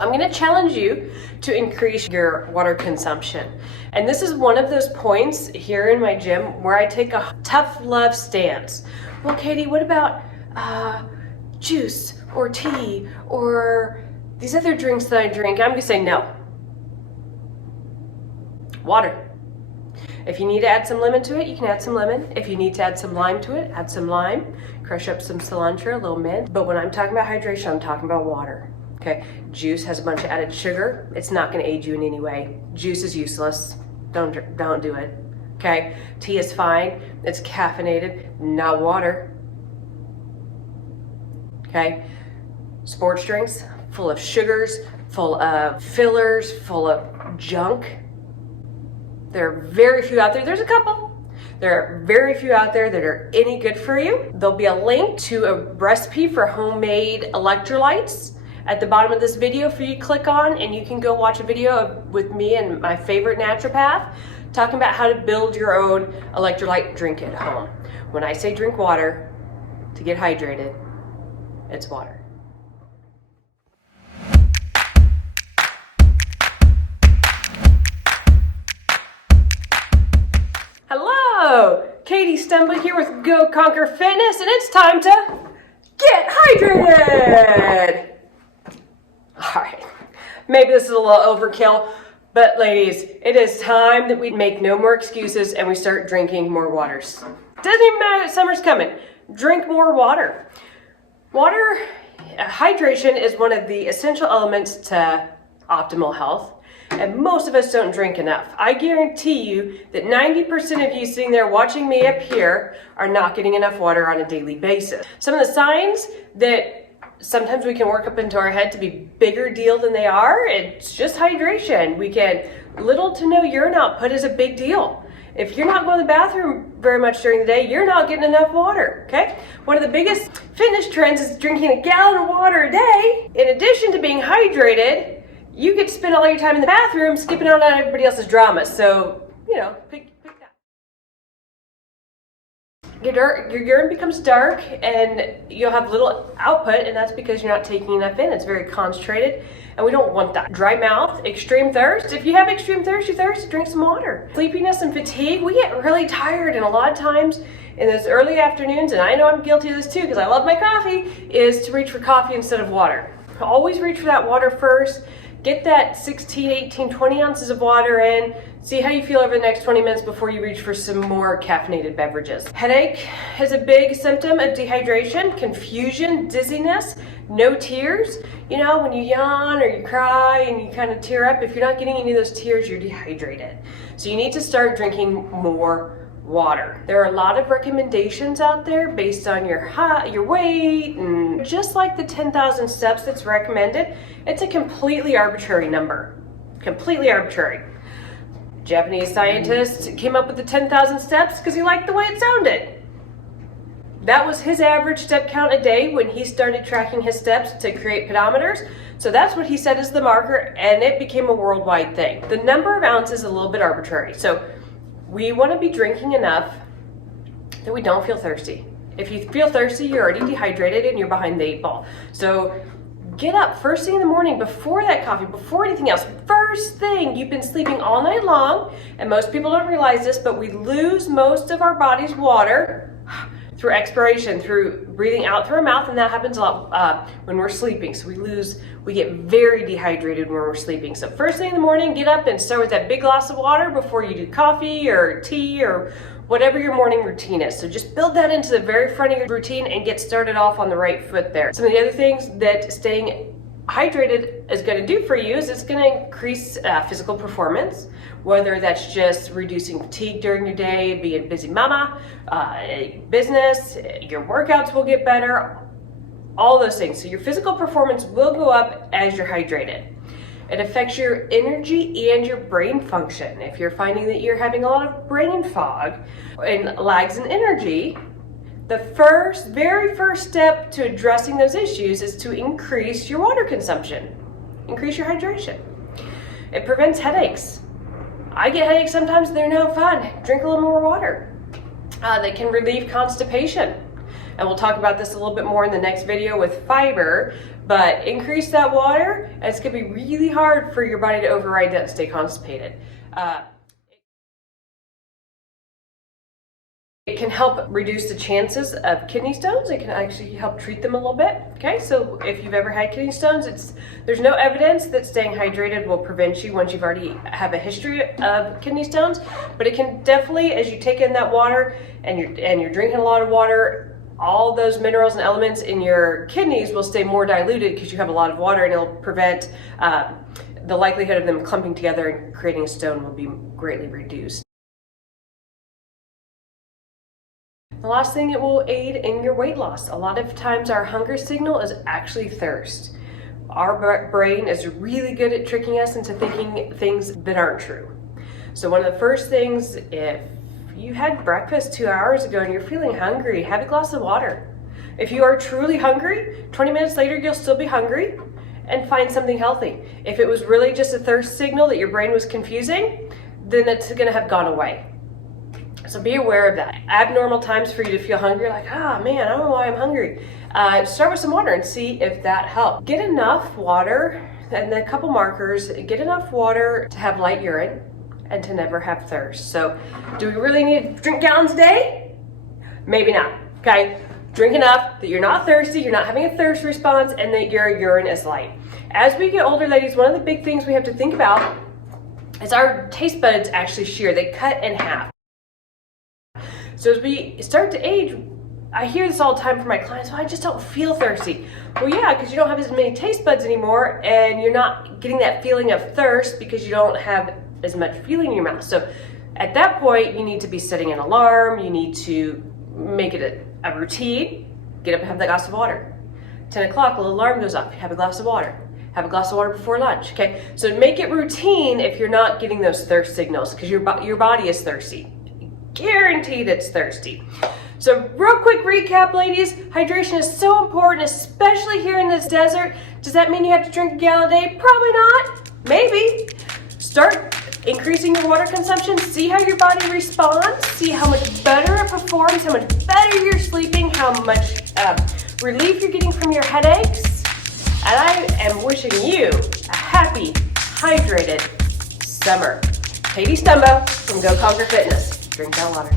I'm going to challenge you to increase your water consumption. And this is one of those points here in my gym where I take a tough love stance. Well, Katie, what about juice or tea or these other drinks that I drink? I'm going to say no. Water. If you need to add some lemon to it, you can add some lemon. If you need to add some lime to it, add some lime. Crush up some cilantro, a little mint. But when I'm talking about hydration, I'm talking about water. Okay, juice has a bunch of added sugar. It's not going to aid you in any way. Juice is useless. Don't do it. Okay, tea is fine. It's caffeinated, not water. Okay, sports drinks full of sugars, full of fillers, full of junk. There are very few out there. There's a couple. There are very few out there that are any good for you. There'll be a link to a recipe for homemade electrolytes at the bottom of this video for you to click on, and you can go watch a video with me and my favorite naturopath talking about how to build your own electrolyte drink at home. When I say drink water to get hydrated, it's water. Hello, Katie Stumbo here with Go Conquer Fitness, and it's time to get hydrated. All right, maybe this is a little overkill, but ladies, it is time that we make no more excuses and we start drinking more waters. Doesn't even matter that summer's coming. Drink more water. Water, hydration is one of the essential elements to optimal health, and most of us don't drink enough. I guarantee you that 90% of you sitting there watching me up here are not getting enough water on a daily basis. Some of the signs that sometimes we can work up into our head to be bigger deal than they are, it's just hydration. We can, little to no urine output is a big deal. If you're not going to the bathroom very much during the day, you're not getting enough water, okay? One of the biggest fitness trends is drinking a gallon of water a day. In addition to being hydrated, you get to spend all your time in the bathroom skipping out on everybody else's drama. So, you know, pick that. Your urine becomes dark and you'll have little output, and that's because you're not taking enough in. It's very concentrated, and we don't want that. Dry mouth, extreme thirst. If you have extreme thirst, you thirsty, drink some water. Sleepiness and fatigue. We get really tired, and a lot of times in those early afternoons, and I know I'm guilty of this too because I love my coffee, is to reach for coffee instead of water. Always reach for that water first. Get that 16, 18, 20 ounces of water in. See how you feel over the next 20 minutes before you reach for some more caffeinated beverages. Headache is a big symptom of dehydration, confusion, dizziness, no tears. You know, when you yawn or you cry and you kind of tear up, if you're not getting any of those tears, you're dehydrated. So you need to start drinking more water. There are a lot of recommendations out there based on your height, your weight, and just like the 10,000 steps that's recommended, it's a completely arbitrary number. Completely arbitrary. Japanese scientist came up with the 10,000 steps because he liked the way it sounded. That was his average step count a day when he started tracking his steps to create pedometers. So that's what he set as the marker, and it became a worldwide thing. The number of ounces is a little bit arbitrary. So we want to be drinking enough that we don't feel thirsty. If you feel thirsty, you're already dehydrated and you're behind the 8 ball. So get up first thing in the morning, before that coffee, before anything else. First thing, you've been sleeping all night long, and most people don't realize this, but we lose most of our body's water through expiration, through breathing out through our mouth, and that happens a lot when we're sleeping. So we get very dehydrated when we're sleeping. So first thing in the morning, get up and start with that big glass of water before you do coffee or tea or whatever your morning routine is. So just build that into the very front of your routine and get started off on the right foot there. Some of the other things that staying hydrated is going to do for you is it's going to increase physical performance, whether that's just reducing fatigue during your day, being a busy mama, business, your workouts will get better, all those things. So your physical performance will go up as you're hydrated. It affects your energy and your brain function. If you're finding that you're having a lot of brain fog and lags in energy, the very first step to addressing those issues is to increase your water consumption, increase your hydration. It prevents headaches. I get headaches sometimes, they're no fun. Drink a little more water. They can relieve constipation. And we'll talk about this a little bit more in the next video with fiber, But increase that water, and it's going to be really hard for your body to override that and stay constipated. It can help reduce the chances of kidney stones. It can actually help treat them a little bit. Okay, so if you've ever had kidney stones, there's no evidence that staying hydrated will prevent you once you've already have a history of kidney stones, but it can definitely, as you take in that water and you're drinking a lot of water, all those minerals and elements in your kidneys will stay more diluted because you have a lot of water, and it'll prevent the likelihood of them clumping together and creating a stone will be greatly reduced. The last thing, it will aid in your weight loss. A lot of times our hunger signal is actually thirst. Our brain is really good at tricking us into thinking things that aren't true. So one of the first things, if you had breakfast 2 hours ago and you're feeling hungry, have a glass of water. If you are truly hungry, 20 minutes later you'll still be hungry, and find something healthy. If it was really just a thirst signal that your brain was confusing, then it's gonna have gone away. So be aware of that. Abnormal times for you to feel hungry, like, man, I don't know why I'm hungry. Start with some water and see if that helps. Get enough water, and a couple markers, get enough water to have light urine and to never have thirst. So do we really need to drink gallons a day? Maybe not, okay? Drink enough that you're not thirsty, you're not having a thirst response, and that your urine is light. As we get older, ladies, one of the big things we have to think about is our taste buds actually shear. They cut in half. So as we start to age, I hear this all the time from my clients, I just don't feel thirsty. Well, yeah, because you don't have as many taste buds anymore, and you're not getting that feeling of thirst because you don't have as much feeling in your mouth. So at that point, you need to be setting an alarm. You need to make it a routine. Get up and have that glass of water. 10 o'clock, a little alarm goes off. Have a glass of water. Have a glass of water before lunch, okay? So make it routine if you're not getting those thirst signals, because your body is thirsty. Guaranteed it's thirsty. So real quick recap, ladies, hydration is so important, especially here in this desert. Does that mean you have to drink a gallon a day? Probably not. Maybe. Start increasing your water consumption. See how your body responds. See how much better it performs, how much better you're sleeping, how much relief you're getting from your headaches. And I am wishing you a happy, hydrated summer. Katie Stumbo from Go Conquer Fitness. Drink that water.